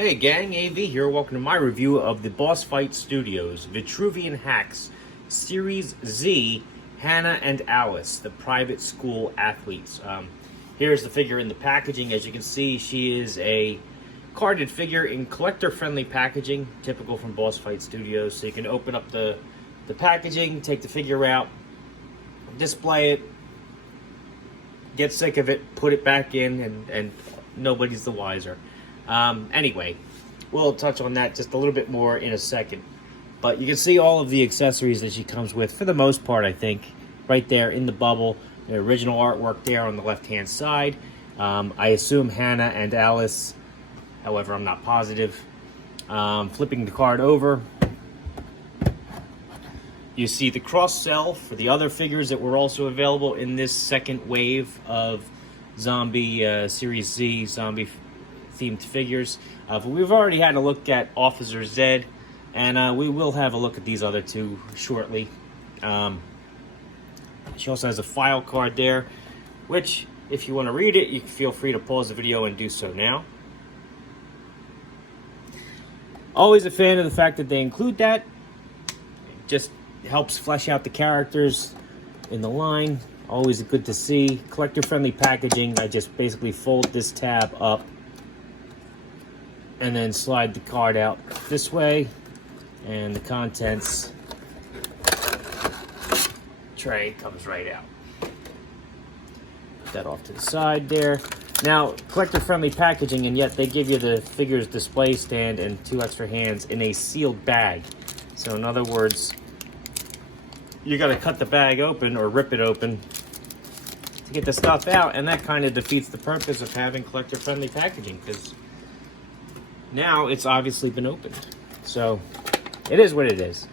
Hey gang, AV here. Welcome to my review of the Boss Fight Studios Vitruvian Hacks Series Z Hannah and Alice, the private school athletes. Here's the figure in the packaging. As you can see, she is a carded figure in collector-friendly packaging, typical from Boss Fight Studios. So you can open up the packaging, take the figure out, display it, get sick of it, put it back in, and nobody's the wiser. Anyway, we'll touch on that just a little bit more in a second. But you can see all of the accessories that she comes with, for the most part, I think, right there in the bubble. The original artwork there on the left-hand side. I assume Hannah and Alice, however, I'm not positive. Flipping the card over, you see the cross-sell for the other figures that were also available in this second wave of Zombie Series Z, Zombie themed figures. But we've already had a look at Officer Zed, and we will have a look at these other two shortly. She also has a file card there, which, if you want to read it, you can feel free to pause the video and do so now. Always a fan of the fact that they include that. It just helps flesh out the characters in the line. Always good to see. Collector-friendly packaging. I just basically fold this tab up and then slide the card out this way, and the contents tray comes right out. Put that off to the side there. Now, collector-friendly packaging, and yet they give you the figure's display stand and 2 extra hands in a sealed bag. So in other words, you got to cut the bag open or rip it open to get the stuff out, and that kind of defeats the purpose of having collector-friendly packaging, because now it's obviously been opened. So it is what it is.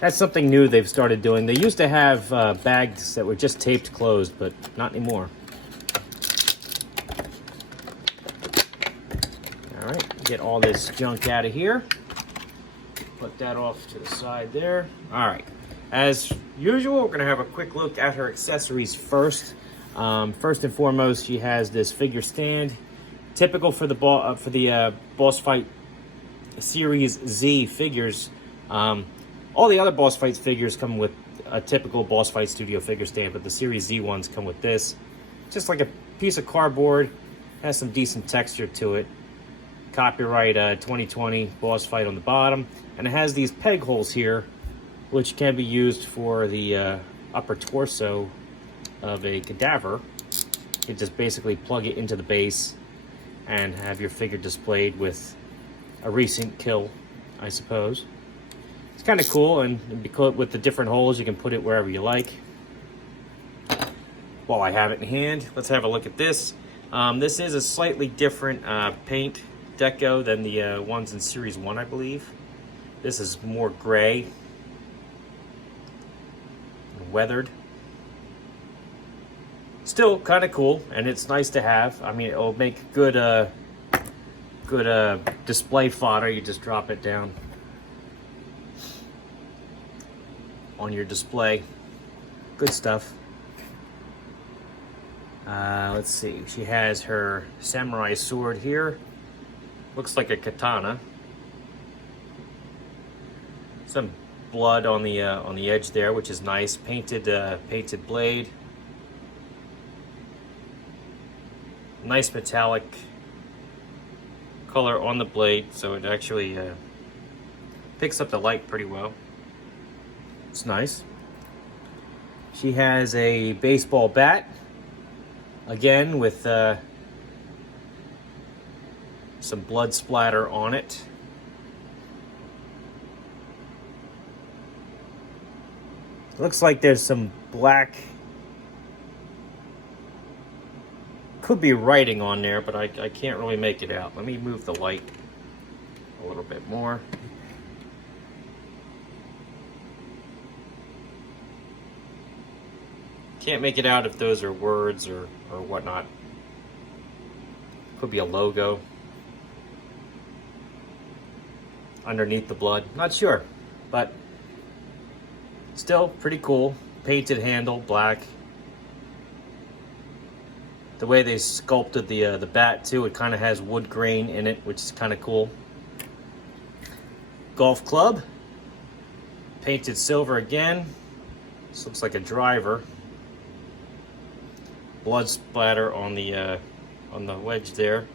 That's something new they've started doing. They used to have bags that were just taped closed, but not anymore. All right, get all this junk out of here. Put that off to the side there. All right. As usual, we're going to have a quick look at her accessories first. First and foremost, she has this figure stand. Typical for the Boss Fight Series Z figures. All the other Boss Fight figures come with a typical Boss Fight Studio figure stand, but the Series Z ones come with this. Just like a piece of cardboard. Has some decent texture to it. Copyright 2020 Boss Fight on the bottom. And it has these peg holes here, which can be used for the upper torso of a cadaver. You just basically plug it into the base and have your figure displayed with a recent kill, I suppose. It's kind of cool, and because with the different holes, you can put it wherever you like. While I have it in hand, let's have a look at this. This is a slightly different paint deco than the ones in Series 1, I believe. This is more gray and weathered. Still kind of cool, and it's nice to have. I mean, it'll make good display fodder. You just drop it down on your display. Good stuff. Let's see. She has her samurai sword here. Looks like a katana. Some blood on the edge there, which is nice. Painted blade. Nice metallic color on the blade, so it actually picks up the light pretty well. It's nice. She has a baseball bat, again with some blood splatter on it. Looks like there's some black, could be writing on there, but I can't really make it out. Let me move the light a little bit more. Can't make it out if those are words or whatnot. Could be a logo underneath the blood. Not sure, but still pretty cool. Painted handle, black. the way they sculpted the bat too. It kind of has wood grain in it, which is kind of cool. Golf club, painted silver again. This looks like a driver. Blood splatter on the wedge there.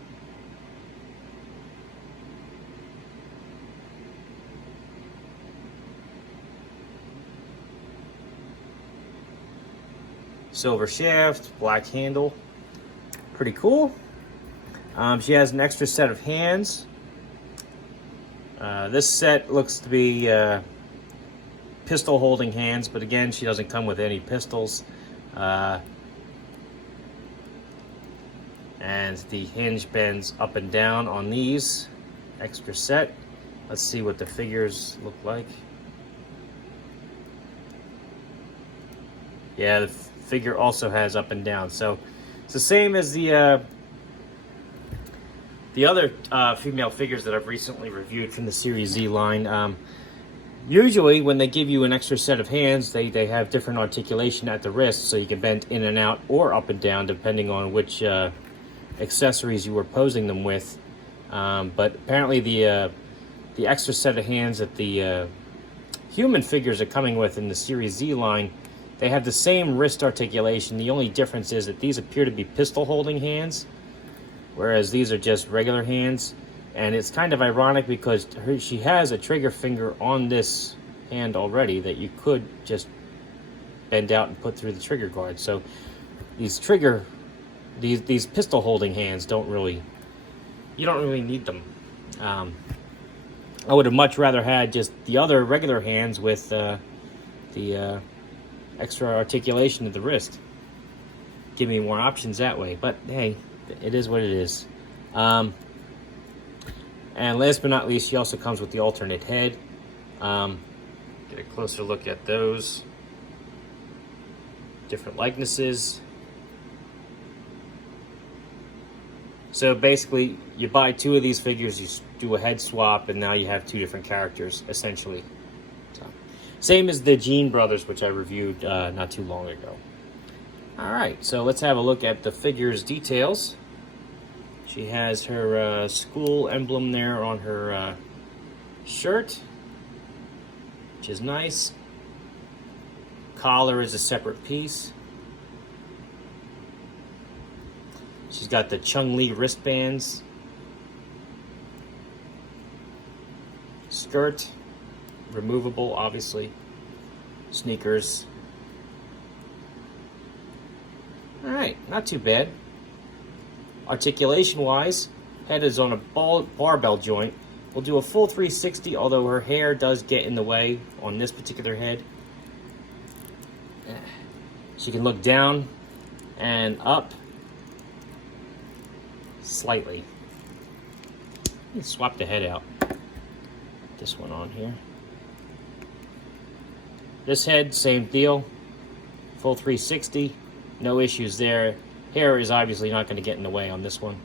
Silver shaft, black handle. Pretty cool. She has an extra set of hands. This set looks to be pistol holding hands, but again, she doesn't come with any pistols. And the hinge bends up and down on these. Extra set. Let's see what the figures look like. Yeah, the figure also has up and down, so it's the same as the other female figures that I've recently reviewed from the Series Z line. Usually when they give you an extra set of hands, they have different articulation at the wrist, so you can bend in and out or up and down depending on which accessories you were posing them with. But apparently the extra set of hands that the human figures are coming with in the Series Z line, they have the same wrist articulation. The only difference is that these appear to be pistol holding hands, whereas these are just regular hands. And it's kind of ironic because she has a trigger finger on this hand already that you could just bend out and put through the trigger guard. So these pistol holding hands you don't really need them. I would have much rather had just the other regular hands with the extra articulation of the wrist. Give me more options that way, but hey, it is what it is. And last but not least, she also comes with the alternate head. Get a closer look at those different likenesses. So basically, you buy two of these figures, you do a head swap, and now you have two different characters, essentially. So, same as the Jean Brothers, which I reviewed not too long ago. All right, so let's have a look at the figure's details. She has her school emblem there on her shirt, which is nice. Collar is a separate piece. She's got the Chung-Li wristbands. Skirt, removable, obviously. Sneakers. All right, not too bad. Articulation-wise, head is on a barbell joint. We'll do a full 360, although her hair does get in the way on this particular head. She can look down and up slightly. Let me swap the head out. This one on here. This head, same deal. Full 360. No issues there. Hair is obviously not going to get in the way on this one.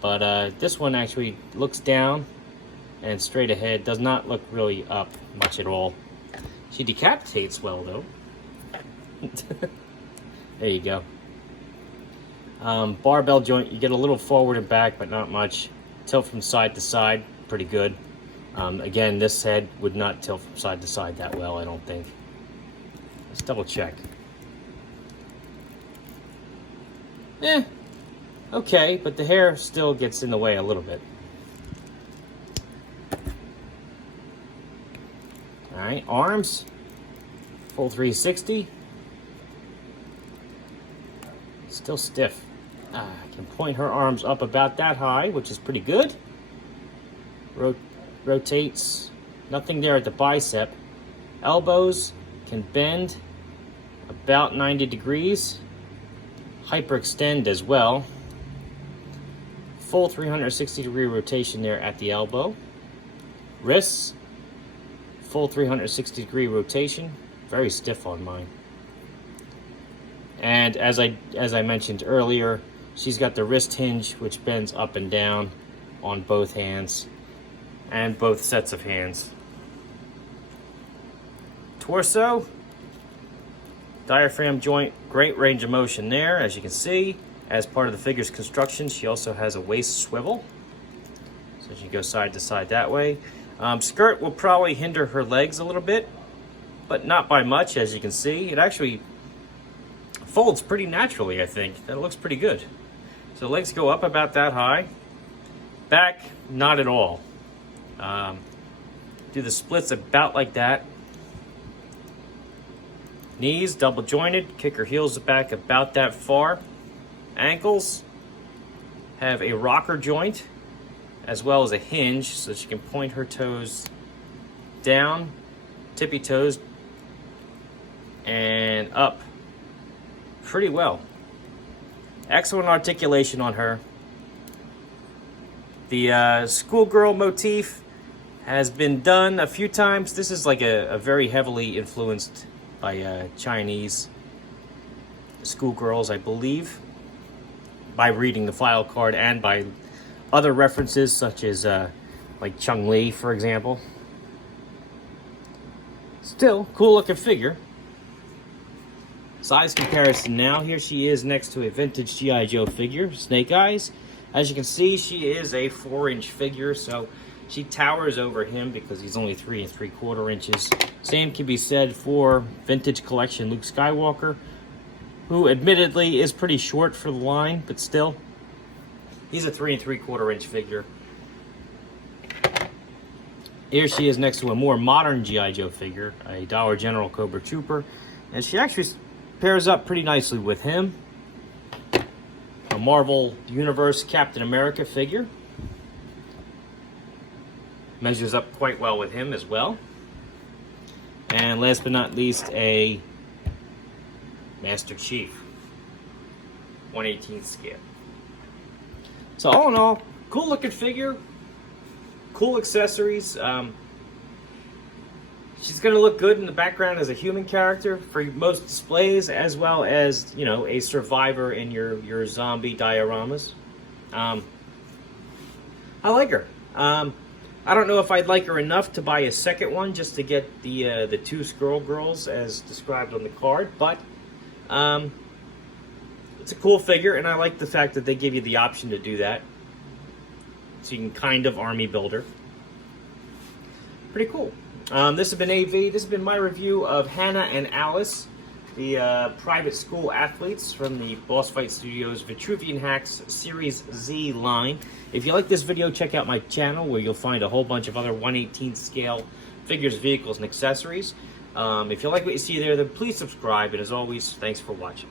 But this one actually looks down and straight ahead. Does not look really up much at all. She decapitates well, though. There you go. Barbell joint, you get a little forward and back, but not much. Tilt from side to side, pretty good. Again, this head would not tilt from side to side that well, I don't think. Let's double check. Okay, but the hair still gets in the way a little bit. Alright, arms. Full 360. Still stiff. I can point her arms up about that high, which is pretty good. Rotates. Nothing there at the bicep. Elbows can bend about 90 degrees. Hyperextend as well. Full 360-degree rotation there at the elbow. Wrists, full 360-degree rotation. Very stiff on mine. And as I mentioned earlier, she's got the wrist hinge, which bends up and down on both hands and both sets of hands. Torso, diaphragm joint, great range of motion there, as you can see. As part of the figure's construction, she also has a waist swivel, so she goes side to side that way. Skirt will probably hinder her legs a little bit, but not by much. As you can see, it actually folds pretty naturally. I think that looks pretty good. So legs go up about that high. Back, not at all. Do the splits about like that. Knees double jointed, kick her heels back about that far. Ankles have a rocker joint as well as a hinge, so she can point her toes down, tippy toes, and up pretty well. Excellent articulation on her. The schoolgirl motif has been done a few times. This is like a very heavily influenced by Chinese schoolgirls, I believe, by reading the file card and by other references such as like Chung Li, for example. Still, cool looking figure. Size comparison now. Here she is next to a vintage G.I. Joe figure, Snake Eyes. As you can see, she is a 4-inch figure, so she towers over him because he's only 3 3/4 inches. Same can be said for vintage collection Luke Skywalker, who admittedly is pretty short for the line, but still, he's a 3 3/4 inch figure. Here she is next to a more modern G.I. Joe figure, a Dollar General Cobra Trooper, and she actually pairs up pretty nicely with him. A Marvel Universe Captain America figure. Measures up quite well with him as well. And last but not least, a Master Chief, 1/18 scale. So all in all, cool looking figure, cool accessories. She's gonna look good in the background as a human character for most displays, as well as, you know, a survivor in your zombie dioramas. I like her. I don't know if I'd like her enough to buy a second one just to get the 2 Skrull girls as described on the card, but it's a cool figure, and I like the fact that they give you the option to do that, so you can kind of army build her. Pretty cool. This has been AV. This has been my review of Hannah and Alice, the private school athletes from the Boss Fight Studios Vitruvian Hacks Series Z line. If you like this video, check out my channel where you'll find a whole bunch of other 1/18 scale figures, vehicles, and accessories. If you like what you see there, then please subscribe, and as always, thanks for watching.